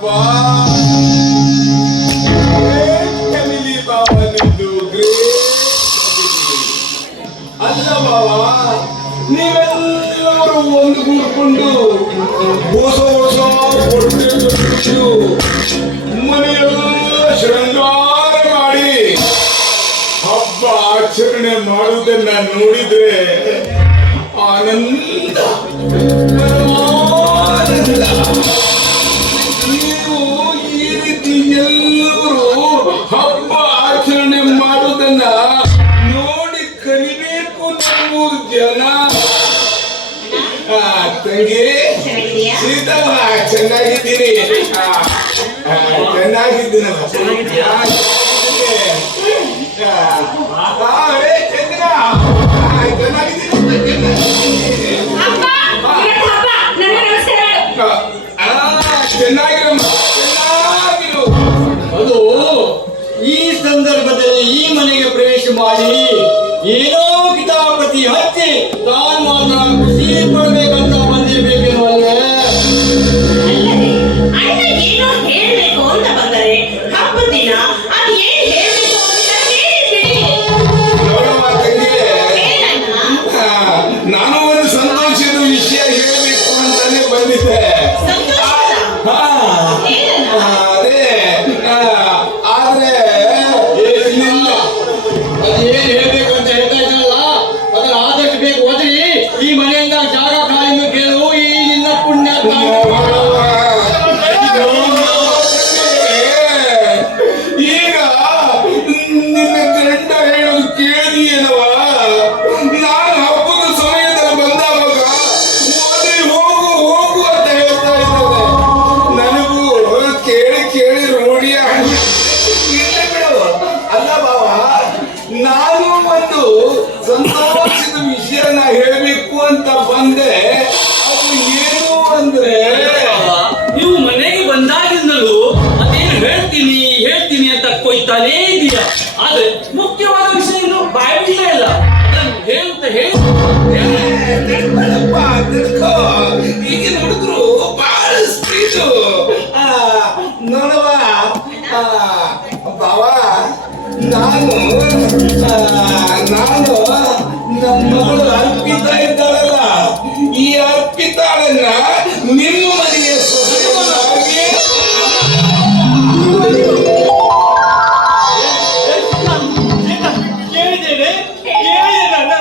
Wow! Great family ಅಲ್ಲ ನೀವೆಲ್ಲರೂ ಒಂದು ಹೊಸ ಹೊಸ ತೊಟ್ಟು ಮನೆಯೆಲ್ಲ ಶೃಂಗಾರ ಮಾಡಿ ಆಚರಣೆ ಮಾಡುವುದನ್ನ ನೋಡಿದ್ರೆ ಆನಂದ ಚೆನ್ನಾಗಿರು ಅದು ಈ ಸಂದರ್ಭದಲ್ಲಿ ಈ ಮನೆಗೆ ಪ್ರವೇಶ ಮಾಡಿ ನಾನು ಒಂದು ಸಂತೋಷದ ವಿಷಯನ ಹೇಳಬೇಕು ಅಂತ ಬಂದೆ ಅದು ಏನು ಅಂದ್ರೆ ನೀವು ಮನೆಗೆ ಬಂದಾಗಿಂದಲೂ ಅದೇನು ಹೇಳ್ತೀನಿ ಹೇಳ್ತೀನಿ ಅಂತ ಕೊಯ್ತಾನೇ ಇದೀಯ ಆದ್ರೆ ಮುಖ್ಯವಾದ ವಿಷಯ ಇನ್ನು ಬಾಯಿಲ್ಲ ಇಲ್ಲ. ಹೇಳುತ್ತ ಹೇಳಿ. ಈಗಿನ ಹುಡುಗರು ಬಹಳ ಸ್ಪೀಡು. ನೋಡವಾ ನಾನು ನಾನು ನಮ್ಮ ಮಗಳು ಅರ್ಪಿತಾ ಇದ್ದಾಳಲ್ಲ, ಈ ಅರ್ಪಿತಾಳನ್ನ ನಿಮ್ಮ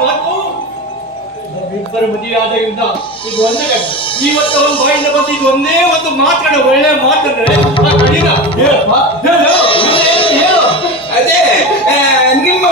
ಮಾತು ನಮ್ಮಿಬ್ಬರ ಮದುವೆ ಆದಾಗಿಂದ ಇದು ಒಂದೇ. ಇವತ್ತು ಅವನ ಬಾಯಿಂದ ಬಂದು ಇದು ಒಂದೇ ಒಂದು ಮಾತಾಡ ಒಳ್ಳೆ ಮಾತಾಡಿದ್ರೆ ಅದೇ ಆ, ನಿಮ್ಮ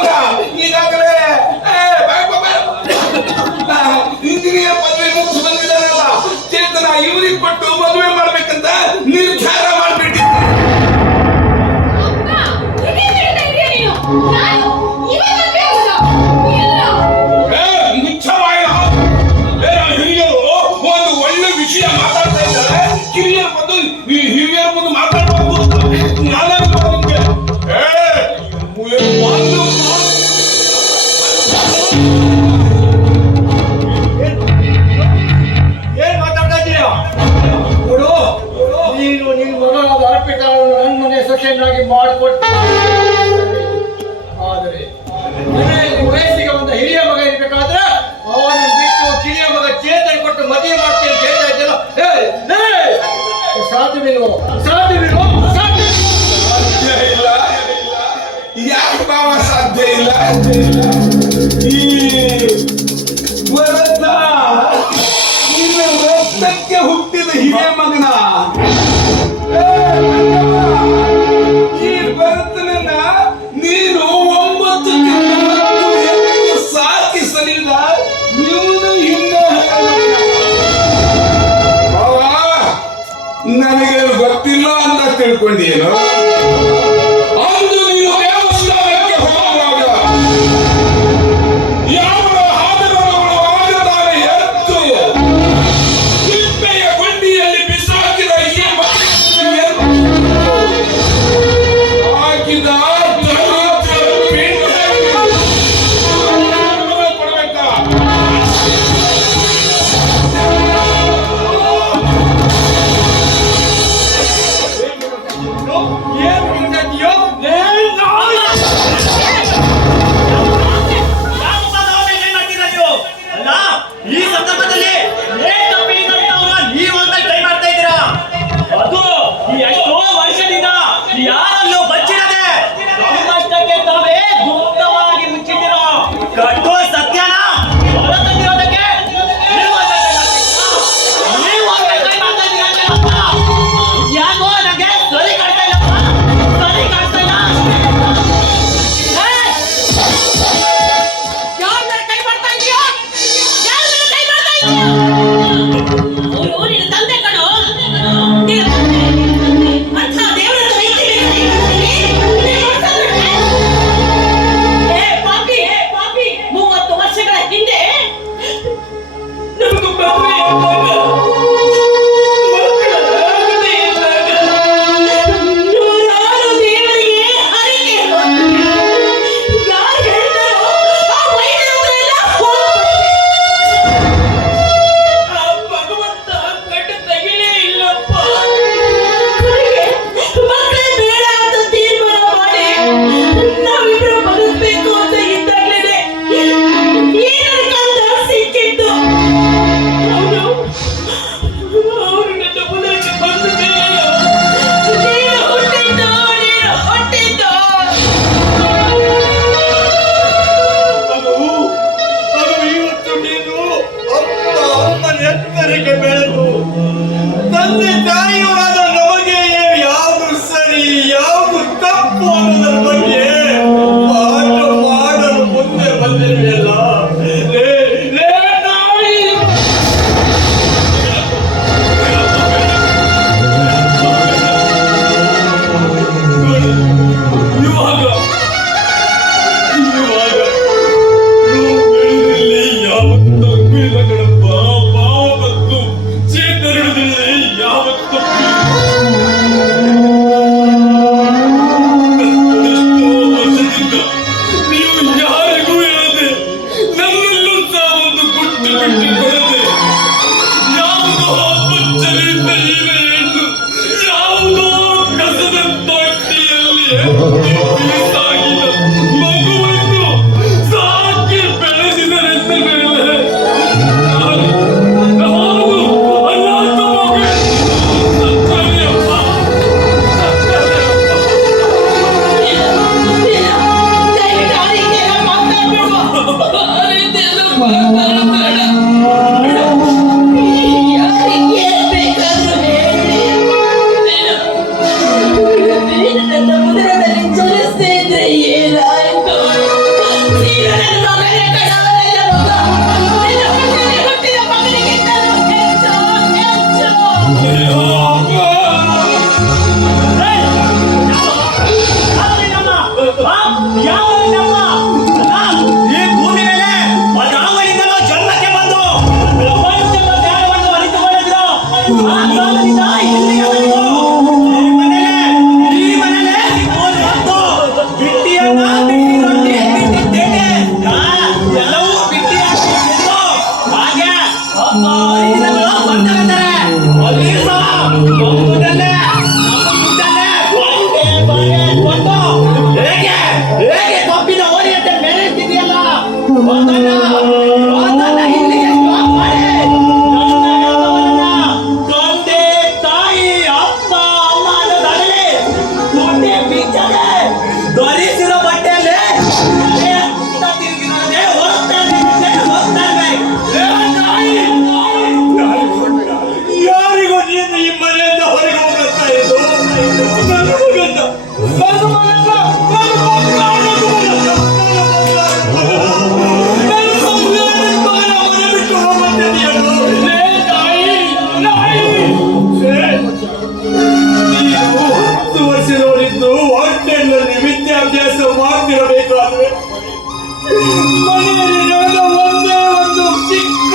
ನಿನ್ನ ಮಗಳಾದ ಅರ್ಪಿತಾಳನ್ನು ನನ್ನ ಮನೆ ಸೊಸೆಯನ್ನಾಗಿ ಮಾಡಿಕೊಟ್ಟು ಆದರೆ ಮನೆಯಲ್ಲಿ ವಯಸ್ಸಿಗೆ ಒಂದು ಹಿರಿಯ ಮಗ ಇರ್ಬೇಕಾದ್ರೆ ಅವನ ಬಿಟ್ಟು ಕಿರಿಯ ಮಗ ಚೇತನ ಕೊಟ್ಟು ಮದುವೆ ಮಾಡ್ತೀನಿ ಅಂತ ಹೇಳ್ತಾ ಇದ್ದಲ್ಲ. ಸಾಧ್ಯವಿಲ್ವೋ? ಸಾಧ್ಯವಿಲ್ವೋ? ಸಾಧ್ಯ ಸಾಧ್ಯ ಇಲ್ಲ. ಯಾಕೆ ಬಾವ ಸಾಧ್ಯ ಇಲ್ಲ? ಈ ಏನು ಎತ್ತರಕ್ಕೆ ಬೆಳೆದು ತಂದೆ ತಾಯಿಯವರ no ಒಂದು ಚಿಕ್ಕ